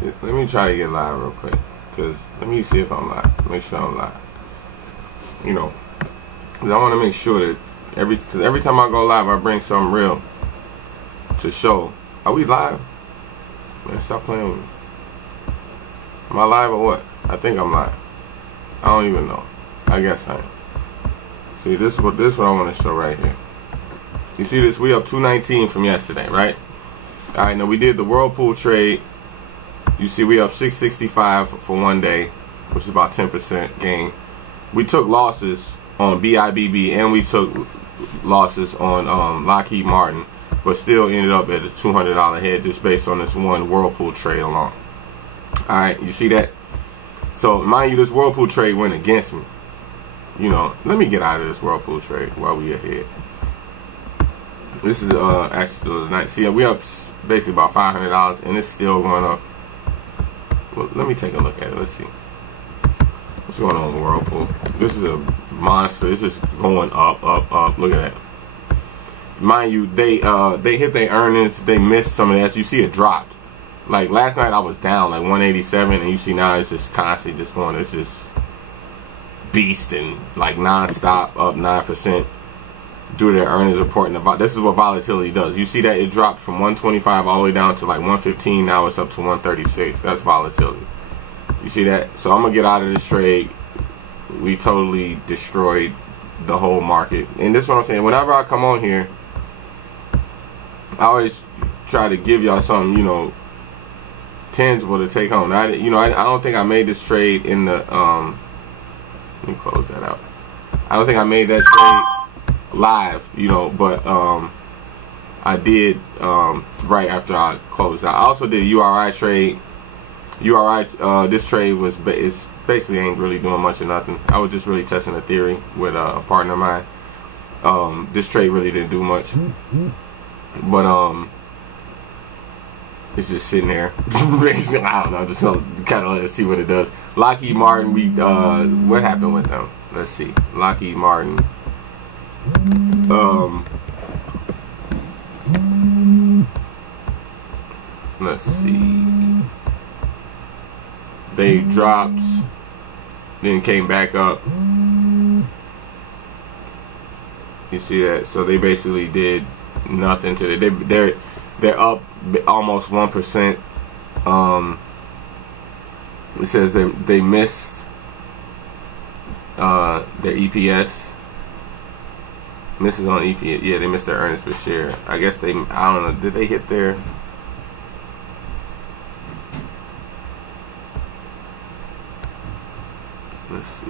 Let me try to get live real quick, cause let me see if I'm live. Make sure I'm live. You know, cause I want to make sure that every time I go live, I bring something real to show. Are we live? Man, stop playing with me. Am I live or what? I think I'm live. I don't even know. I guess I am. See, this is what I want to show right here. You see this? We up 219 from yesterday, right? All right, now we did the Whirlpool trade. You see, we up 665 for one day, which is about 10% gain. We took losses on BIBB and we took losses on Lockheed Martin, but still ended up at a $200 head just based on this one Whirlpool trade alone. All right, you see that? So mind you, this Whirlpool trade went against me. You know, let me get out of this Whirlpool trade while we ahead. This is actually the night. See, we up basically about $500, and it's still going up. Well, let me take a look at it. Let's see what's going on with Whirlpool. This is a monster. It's just going up, up, up. Look at that. Mind you, they hit their earnings. They missed some of that. So you see it dropped. Like last night, I was down like 187, and you see now it's just constantly just going. It's just beasting like nonstop, up 9%. Due to their earnings report. This is what volatility does. You see that it dropped from 125 all the way down to like 115. Now it's up to 136. That's volatility. You see that? So I'm gonna get out of this trade. We totally destroyed the whole market. And this is what I'm saying. Whenever I come on here, I always try to give y'all something, you know, tangible to take home. I don't think I made this trade in the let me close that out. I don't think I made that trade live, you know, but I did right after I closed out. I also did a URI trade. URI, this trade is basically ain't really doing much of nothing. I was just really testing a theory with a partner of mine. This trade really didn't do much, but it's just sitting there. Basically, I don't know, just kind of let's see what it does. Lockheed Martin, what happened with them? Let's see. Lockheed Martin. Let's see. They dropped, then came back up. You see that? So they basically did nothing to it. They're up almost 1%. It says they missed their EPS. Misses on EPS. Yeah, they missed their earnings per share. I guess I don't know. Did they hit their? Let's see.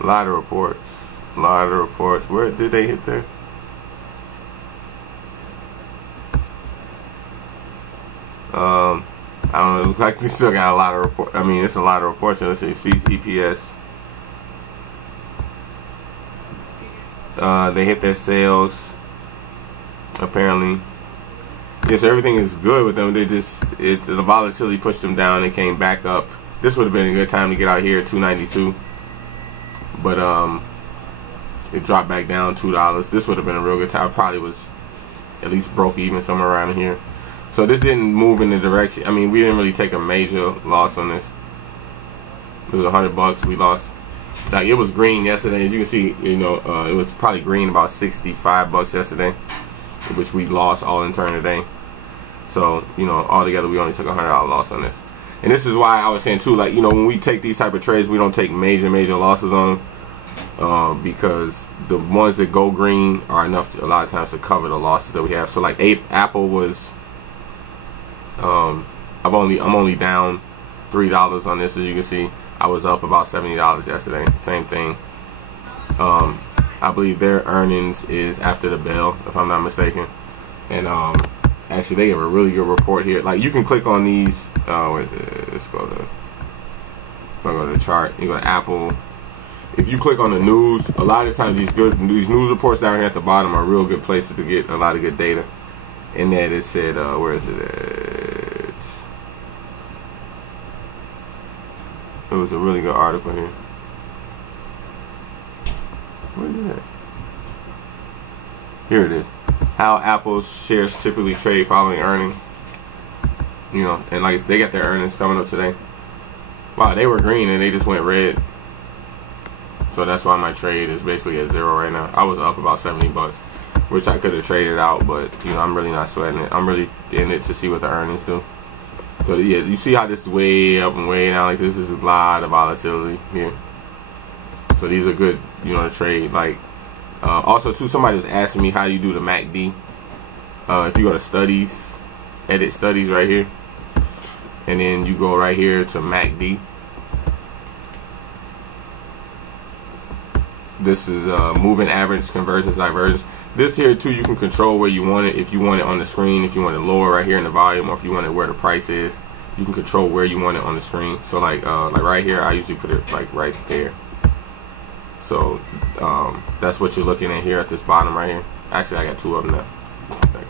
A lot of reports. A lot of reports. Where did they hit their? I don't know. It looks like they still got a lot of reports. I mean, it's a lot of reports. Let's see. EPS. They hit their sales. Apparently. Yes, everything is good with them. The volatility pushed them down. They came back up. This would have been a good time to get out here at 292. But it dropped back down $2. This would have been a real good time. Probably was at least broke even somewhere around here. So this didn't move in the direction. I mean, we didn't really take a major loss on this. It was $100 we lost. Like it was green yesterday, as you can see. You know, it was probably green about $65 yesterday, which we lost all in turn today. So you know, altogether we only took a $100 loss on this. And this is why I was saying too, like, you know, when we take these type of trades, we don't take major losses on them, because the ones that go green are enough a lot of times to cover the losses that we have. So like Apple was. I'm only down $3 on this, as you can see. I was up about $70 yesterday. Same thing. I believe their earnings is after the bell, if I'm not mistaken. And actually, they have a really good report here. Like you can click on these. Let's go to the chart. You go to Apple. If you click on the news, a lot of times these news reports down here at the bottom are real good places to get a lot of good data. And that it said, where is it at? It was a really good article here. is it? Here it is. How Apple's shares typically trade following earnings. You know, and like they got their earnings coming up today. Wow, they were green and they just went red. So that's why my trade is basically at 0 right now. I was up about 70 bucks, which I could have traded out, but you know, I'm really not sweating it. I'm really in it to see what the earnings do. So yeah, you see how this is way up and way down. Like this is a lot of volatility here. So these are good, you know, to trade. Like also too, somebody was asking me how you do the MACD. If you go to studies, edit studies right here, and then you go right here to MACD. This is moving average convergence divergence. This here too, you can control where you want it. If you want it on the screen, if you want it lower right here in the volume, or if you want it where the price is, you can control where you want it on the screen. So like right here, I usually put it like right there. So that's what you're looking at here at this bottom right here. Actually, I got two of them now.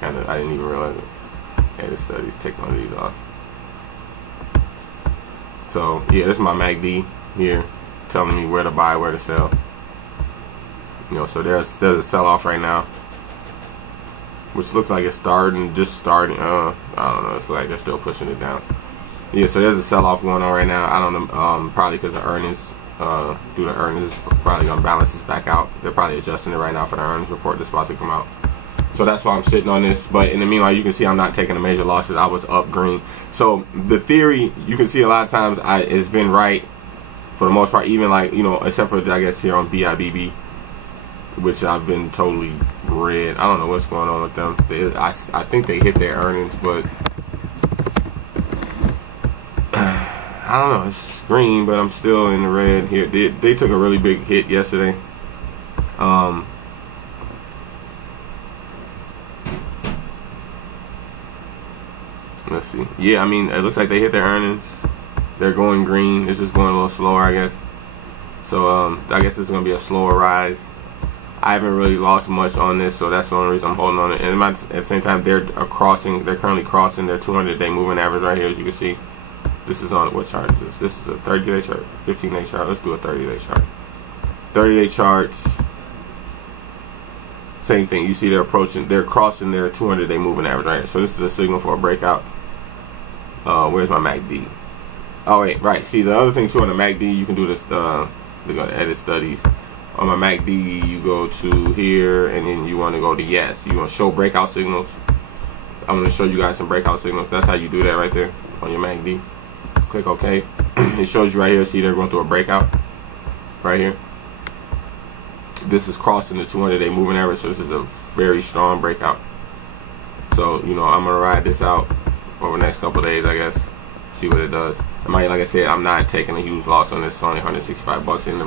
I didn't even realize it. Yeah, this studies, take one of these off. So yeah, this is my MACD here, telling me where to buy, where to sell. You know, so there's a sell-off right now, which looks like it's just starting. I don't know. It's like they're still pushing it down. Yeah, so there's a sell-off going on right now. I don't know. Probably because the earnings, due to earnings, probably gonna balance this back out. They're probably adjusting it right now for the earnings report that's about to come out. So that's why I'm sitting on this. But in the meanwhile, you can see I'm not taking the major losses. I was up green. So the theory, you can see a lot of times it's been right for the most part. Even like, you know, except for I guess here on BIBB, which I've been totally red. I don't know what's going on with them. I think they hit their earnings, but I don't know. It's green, but I'm still in the red here. They took a really big hit yesterday. Let's see. Yeah, I mean, it looks like they hit their earnings. They're going green. It's just going a little slower, I guess. So I guess it's going to be a slower rise. I haven't really lost much on this, so that's the only reason I'm holding on it. And at the same time, they're currently crossing their 200-day moving average right here, as you can see. This is on what chart is this? This is a 30-day chart, 15-day chart. Let's do a 30-day chart. 30-day charts. Same thing. You see they're crossing their 200-day moving average right here. So this is a signal for a breakout. Where's my MACD? Oh wait, right. See, the other thing too on the MACD, you can do this. They go to edit studies. On my MACD, you go to here, and then you want to go to yes. You want to show breakout signals. I'm going to show you guys some breakout signals. That's how you do that right there on your MACD. Click OK. It shows you right here. See, they're going through a breakout right here. This is crossing the 200-day moving average, so this is a very strong breakout. So, you know, I'm going to ride this out over the next couple of days, I guess. See what it does. Like I said, I'm not taking a huge loss on this. It's only 165 bucks in the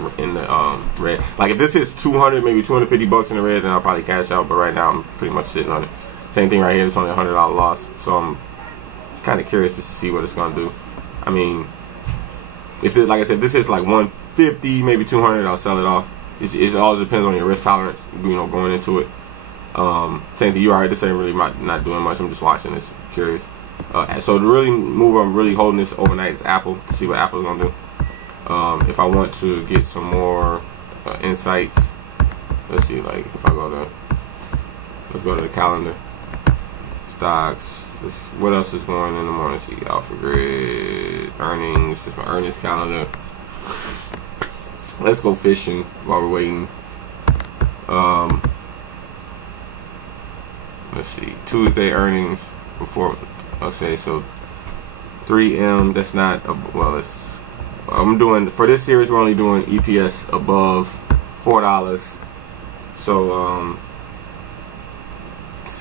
red. Like if this is 200, maybe 250 bucks in the red, then I'll probably cash out. But right now, I'm pretty much sitting on it. Same thing right here. It's only a $100 loss. So I'm kind of curious just to see what it's gonna do. I mean, if it, like I said, this is like 150, maybe 200, I'll sell it off. It all depends on your risk tolerance, you know, going into it. Same thing. You alright? This ain't really not doing much. I'm just watching this. Curious. So to really move, I'm really holding this overnight is Apple, to see what Apple's gonna do. If I want to get some more insights, let's see, like if I let's go to the calendar, stocks, what else is going in the morning? See, Alpha Grid, earnings, just my earnings calendar. Let's go fishing while we're waiting. Let's see, Tuesday earnings before. Okay, so 3M, that's not, well, it's, I'm doing, for this series, we're only doing EPS above $4. So,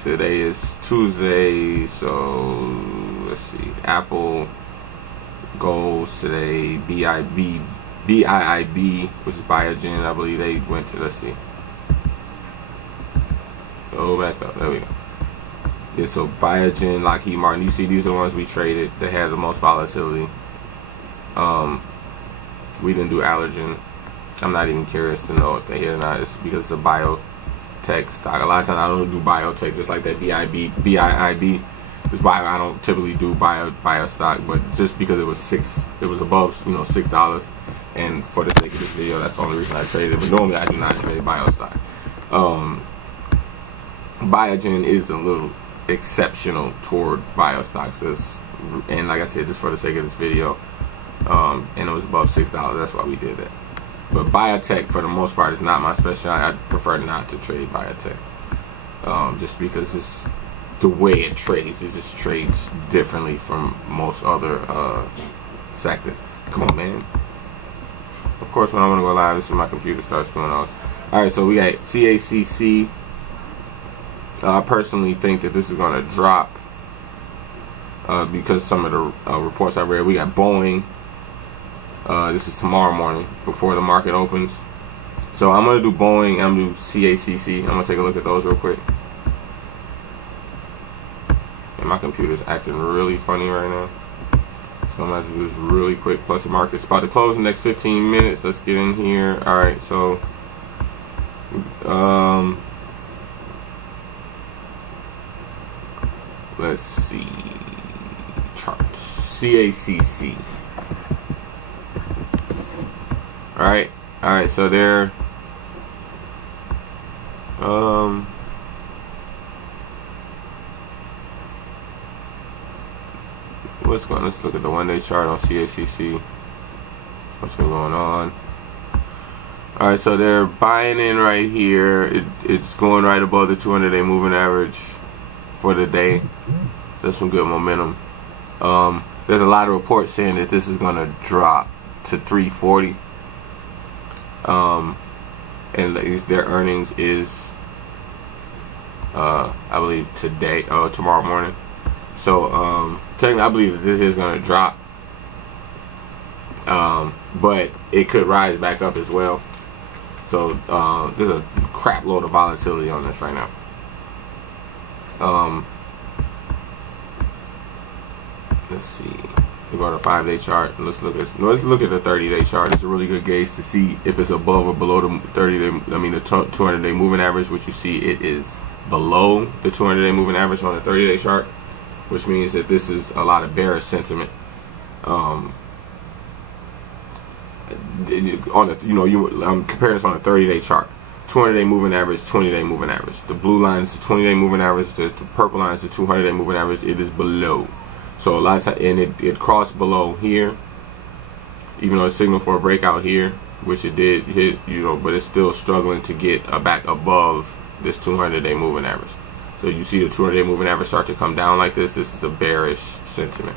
today is Tuesday, so, let's see, Apple goes today, BIIB, which is Biogen, I believe they went to, let's see. Go back up, there we go. Yeah, so Biogen, Lockheed Martin, you see these are the ones we traded that had the most volatility. We didn't do Allergen. I'm not even curious to know if they hit or not. It's because it's a biotech stock. A lot of times I don't do biotech, just like that BIIB. This bio, I don't typically do bio stock, but just because it was above, you know, $6, and for the sake of this video, that's the only reason I traded it. But normally I do not trade BioStock. Biogen is a little exceptional toward BioStocks, and like I said, just for the sake of this video, and it was above $6. That's why we did that. But biotech, for the most part, is not my specialty. I prefer not to trade biotech, just because it's the way it trades. It just trades differently from most other sectors. Come on, man. Of course, when I want to go live, this is when my computer starts doing all. All right, so we got CACC. I personally think that this is going to drop because some of the reports I read. We got Boeing. This is tomorrow morning before the market opens. So I'm going to do Boeing. I'm going to do CACC. I'm going to take a look at those real quick. And my computer's acting really funny right now. So I'm going to have to do this really quick. Plus the market's about to close in the next 15 minutes. Let's get in here. Alright, so let's see. Charts. CACC. Alright, so they're let's look at the 1-day chart on CACC. What's been going on? Alright, so they're buying in right here. It's going right above the 200-day moving average for the day. That's some good momentum. There's a lot of reports saying that this is going to drop to 340. And their earnings is I believe today, tomorrow morning. So technically I believe that this is going to drop, but it could rise back up as well. So there's a crap load of volatility on this right now. Let's see. We go to the 5-day chart. Let's look at the 30-day chart. It's a really good gauge to see if it's above or below the 30-day. I mean the 200-day moving average, which you see it is below the 200-day moving average on the 30-day chart, which means that this is a lot of bearish sentiment. On the I'm comparing this on a 30-day chart. 200-day moving average, 20-day moving average. The blue line is the 20-day moving average. The purple line is the 200-day moving average. It is below. So a lot of time, and it crossed below here, even though it signaled for a breakout here, which it did hit, but it's still struggling to get back above this 200-day moving average. So you see the 200-day moving average start to come down like this. This is a bearish sentiment.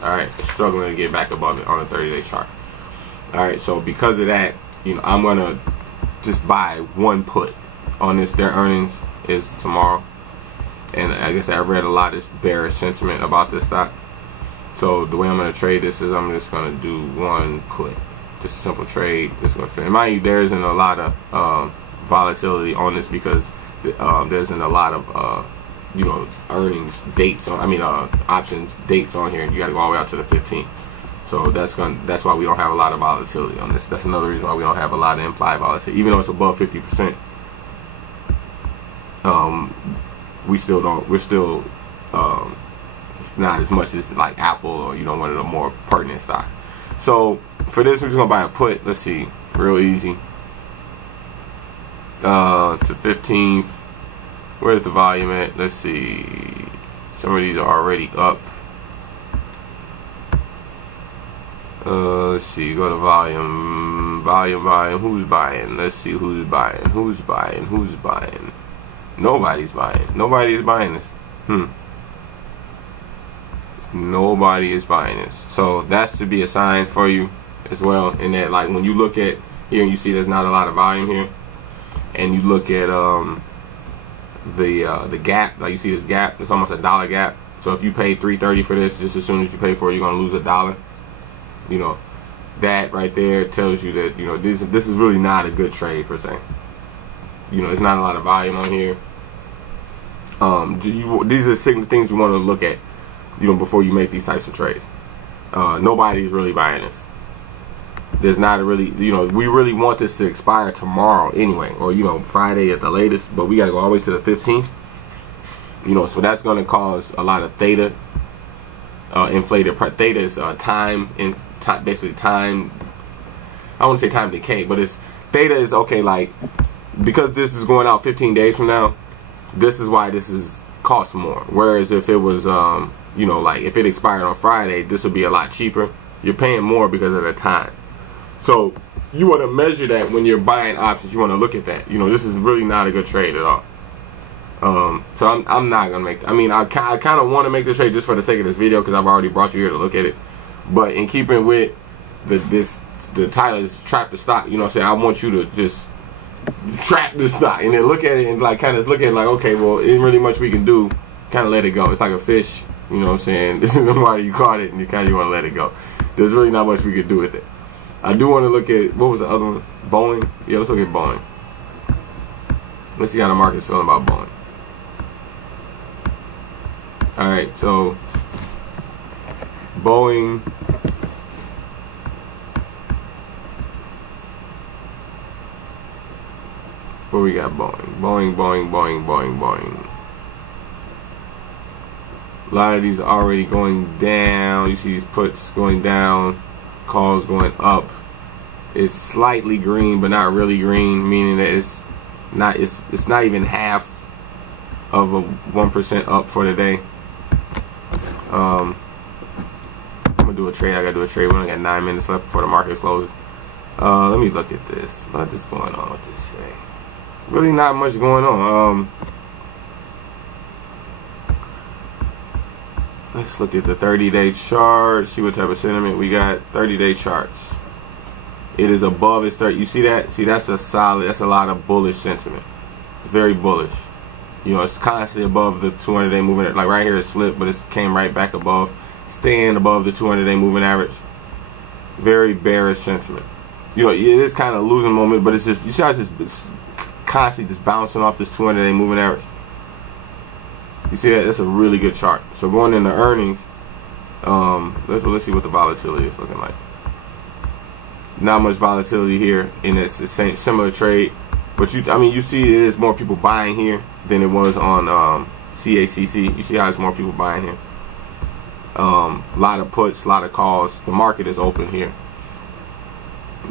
All right, it's struggling to get back above it on a 30-day chart. All right, so because of that, I'm gonna just buy one put on this. Their earnings is tomorrow, and I guess I read a lot of bearish sentiment about this stock. So the way I'm going to trade this is I'm just going to do one put. Just a simple trade. Just going to fit. And mind you, there isn't a lot of volatility on this because there isn't a lot of earnings dates on. Options dates on here. You got to go all the way out to the 15th. So that's why we don't have a lot of volatility on this. That's another reason why we don't have a lot of implied volatility, even though it's above 50%. We still don't. We're still. It's not as much as like Apple or one of the more pertinent stocks. So for this, we're just gonna buy a put. Let's see, real easy. To 15th. Where's the volume at? Let's see. Some of these are already up. Let's see. Go to volume. Who's buying? Let's see who's buying. Who's buying? Nobody's buying. Nobody is buying this. Nobody is buying this. So that's to be a sign for you as well. And that, like, when you look at here and you see there's not a lot of volume here, and you look at the gap, like you see this gap, it's almost a $1 gap. So if you pay $3.30 for this, just as soon as you pay for it, you're gonna lose $1. That right there tells you that this is really not a good trade per se. It's not a lot of volume on here. These are things you want to look at, before you make these types of trades. Nobody's really buying this. There's not a really, we really want this to expire tomorrow anyway, or Friday at the latest. But we got to go all the way to the 15th. So that's going to cause a lot of theta, inflated. Theta is time, basically time I wouldn't say time decay, but it's theta is okay. Like, because this is going out 15 days from now, this is why this is cost more. Whereas if it was, you know, like if it expired on Friday, this would be a lot cheaper. You're paying more because of the time. So you want to measure that when you're buying options. You want to look at that. You know, this is really not a good trade at all. So I'm not gonna make. I mean, I kind of want to make this trade just for the sake of this video because I've already brought you here to look at it. But in keeping with the title is trap the stock. You know what I'm saying? I want you to just trap the stock and then look at it and like kind of look at it like, okay, well, it ain't really much we can do. Kind of let it go. It's like a fish. You know what I'm saying? This is why you caught it and you kind of want to let it go. There's really not much we could do with it. I do want to look at, what was the other one? Boeing? Yeah, let's look at Boeing. Let's see how the market's feeling about Boeing. Alright, so Boeing. Where we got Boeing? Boeing. A lot of these are already going down. You see these puts going down, calls going up. It's slightly green, but not really green, meaning that it's not even half of a 1% up for the day. I'm gonna do a trade. I gotta do a trade. We only got 9 minutes left before the market closes. Let me look at this. What is going on with this thing? Really not much going on. Let's look at the 30-day chart. See what type of sentiment we got. 30-day charts. It is above its 30. You see that? See, that's a solid. That's a lot of bullish sentiment. It's very bullish. You know, it's constantly above the 200-day moving. Like right here, it slipped, but it came right back above, staying above the 200-day moving average. Very bearish sentiment. You know, it is kind of losing moment, but it's just, you see how it's just constantly just bouncing off this 200-day moving average. You see that? That's a really good chart. So going into earnings, let's see what the volatility is looking like. Not much volatility here, and it's the same similar trade. But you see, it is more people buying here than it was on CACC. You see how it's more people buying here. A lot of puts, a lot of calls. The market is open here.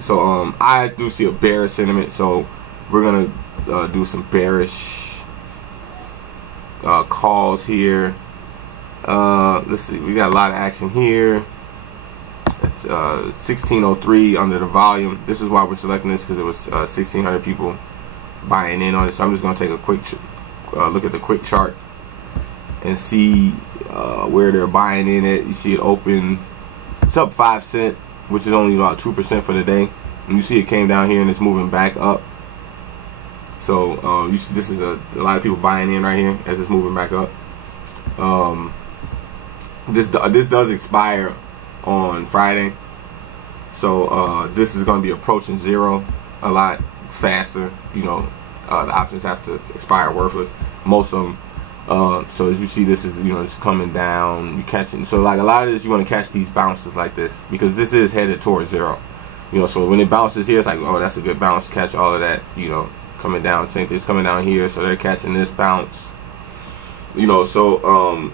So I do see a bearish sentiment. So we're gonna do some bearish calls here. Let's see, we got a lot of action here. It's 1603 under the volume. This is why we're selecting this, because it was 1600 people buying in on it. So I'm just going to take a quick look at the quick chart and see where they're buying in at. You see it open, it's up 5 cents, which is only about 2% for the day. And you see it came down here and it's moving back up. So you see this is a lot of people buying in right here as it's moving back up. This does expire on Friday, so this is going to be approaching zero a lot faster. You know, the options have to expire worthless, most of them. So as you see, this is, you know, it's coming down. You catching, so like a lot of this, you want to catch these bounces like this, because this is headed towards zero. You know, so when it bounces here, it's like, oh, that's a good bounce. Catch all of that. You know, coming down. Same thing's coming down here, so they're catching this bounce. You know, so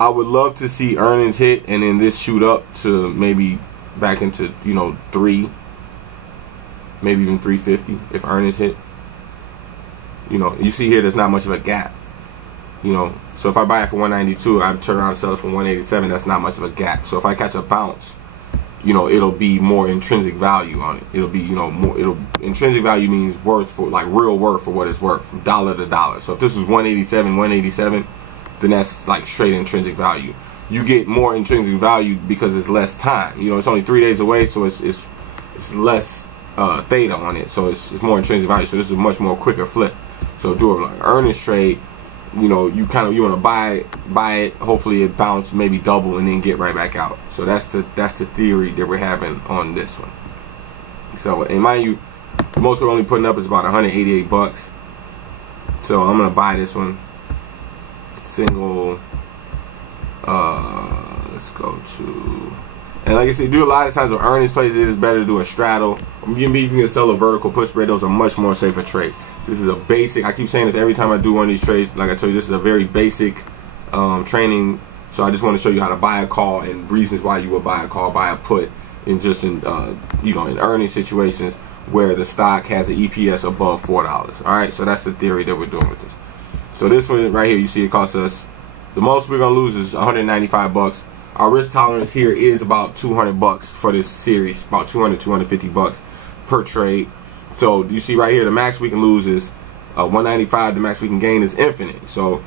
I would love to see earnings hit and then this shoot up to maybe back into, you know, 3, maybe even 350 if earnings hit. You know, you see here there's not much of a gap. You know, so if I buy it for 192, I turn around and sell it for 187. That's not much of a gap. So if I catch a bounce, you know, it'll be more intrinsic value on it. It'll be, you know, more. Intrinsic value means worth, for like real worth for what it's worth, from dollar to dollar. So if this was 187, then that's like straight intrinsic value. You get more intrinsic value because it's less time. You know, it's only 3 days away, so it's less theta on it, so it's more intrinsic value. So this is a much more quicker flip. So do an earnings trade. You know, you want to buy it. Hopefully it bounce, maybe double, and then get right back out. So that's the theory that we're having on this one. So, and mind you, the most we're only putting up is about 188 bucks. So I'm gonna buy this one. Single. Let's go to. And like I said, do a lot of times with earnings plays, it is better to do a straddle. You can sell a vertical put spread. Those are much more safer trades. This is a basic, I keep saying this every time I do one of these trades. Like I told you, this is a very basic training So I just want to show you how to buy a call and reasons why you would buy a call, buy a put, in just in you know, in earning situations where the stock has an EPS above $4. All right, so that's the theory that we're doing with this. So this one right here, you see it costs us, the most we're gonna lose is 195 bucks. Our risk tolerance here is about 200 bucks for this series, about 200, 250 bucks per trade. So you see right here, the max we can lose is 195. The max we can gain is infinite. So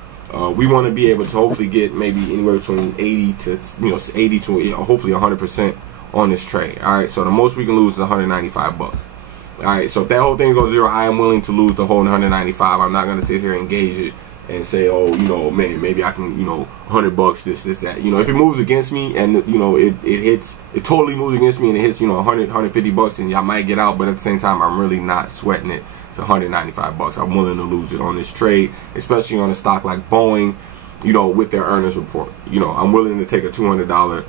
we want to be able to hopefully get maybe anywhere between 80 to, you know, 80 to hopefully 100% on this trade. All right, so the most we can lose is 195 bucks. All right, so if that whole thing goes zero, I am willing to lose the whole 195. I'm not gonna sit here and gauge it and say, oh, you know, man, maybe I can, you know, 100 bucks, this, that. You know, if it moves against me and, you know, it totally moves against me and it hits, you know, 100, 150 bucks, and I might get out, but at the same time, I'm really not sweating it. It's 195 bucks. I'm willing to lose it on this trade, especially on a stock like Boeing, you know, with their earnings report. You know, I'm willing to take a $200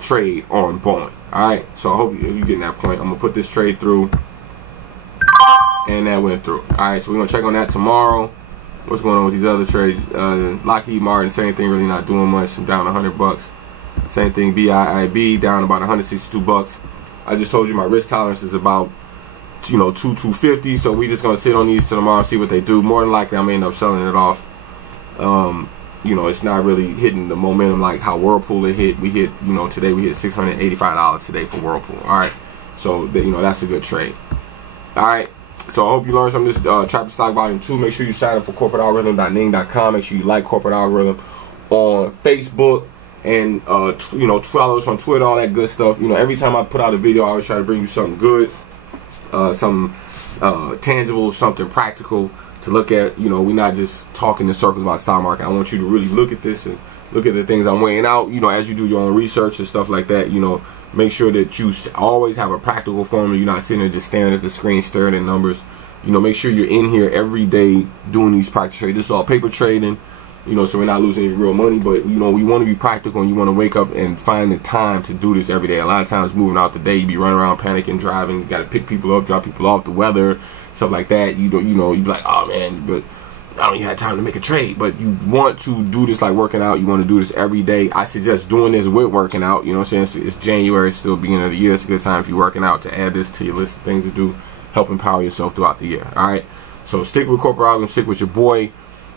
trade on Boeing. All right, so I hope you're getting that point. I'm gonna put this trade through, and that went through. All right, so we're gonna check on that tomorrow. What's going on with these other trades? Lockheed Martin, same thing, really not doing much. I'm down 100 bucks. Same thing, BIIB down about 162 bucks. I just told you my risk tolerance is about, you know, 250. So we just gonna sit on these till tomorrow, see what they do. More than likely, I'm gonna end up selling it off. You know, it's not really hitting the momentum like how Whirlpool it hit. We hit, you know, today we hit $685 today for Whirlpool. All right, so you know, that's a good trade. All right, so I hope you learned something. This Trap the Stock Volume 2. Make sure you sign up for corporatealgorithm.ning.com. Make sure you like Corporate Algorithm on Facebook, and you know, follow us on Twitter, all that good stuff. You know, every time I put out a video, I always try to bring you something good, something tangible, something practical to look at. You know, we're not just talking in circles about stock market. I want you to really look at this and look at the things I'm weighing out. You know, as you do your own research and stuff like that, you know, make sure that you always have a practical formula. You're not sitting there just staring at the screen, staring at numbers. You know, make sure you're in here every day doing these practice trades. This is all paper trading, you know, so we're not losing any real money. But, you know, we want to be practical, and you want to wake up and find the time to do this every day. A lot of times moving out the day, you be running around panicking, driving. You got to pick people up, drop people off, the weather, stuff like that. You know, you be like, oh man, but I don't even have time to make a trade. But you want to do this like working out. You want to do this every day. I suggest doing this with working out. You know what I'm saying? It's January, it's still beginning of the year. It's a good time if you're working out to add this to your list of things to do. Help empower yourself throughout the year. All right, so stick with Corporate Algorithm, stick with your boy. You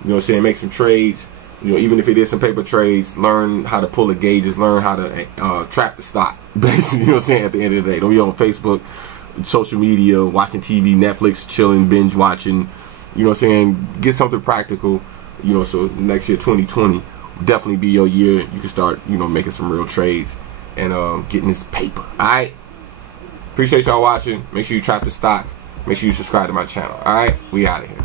know what I'm saying? Make some trades. You know, even if it is some paper trades, learn how to pull the gauges, learn how to track the stock. Basically, you know what I'm saying? At the end of the day, don't be on Facebook, social media, watching TV, Netflix, chilling, binge watching. You know what I'm saying? Get something practical. You know, so next year, 2020, definitely be your year. You can start, you know, making some real trades and getting this paper. All right. Appreciate y'all watching. Make sure you trap the stock. Make sure you subscribe to my channel. All right. We out of here.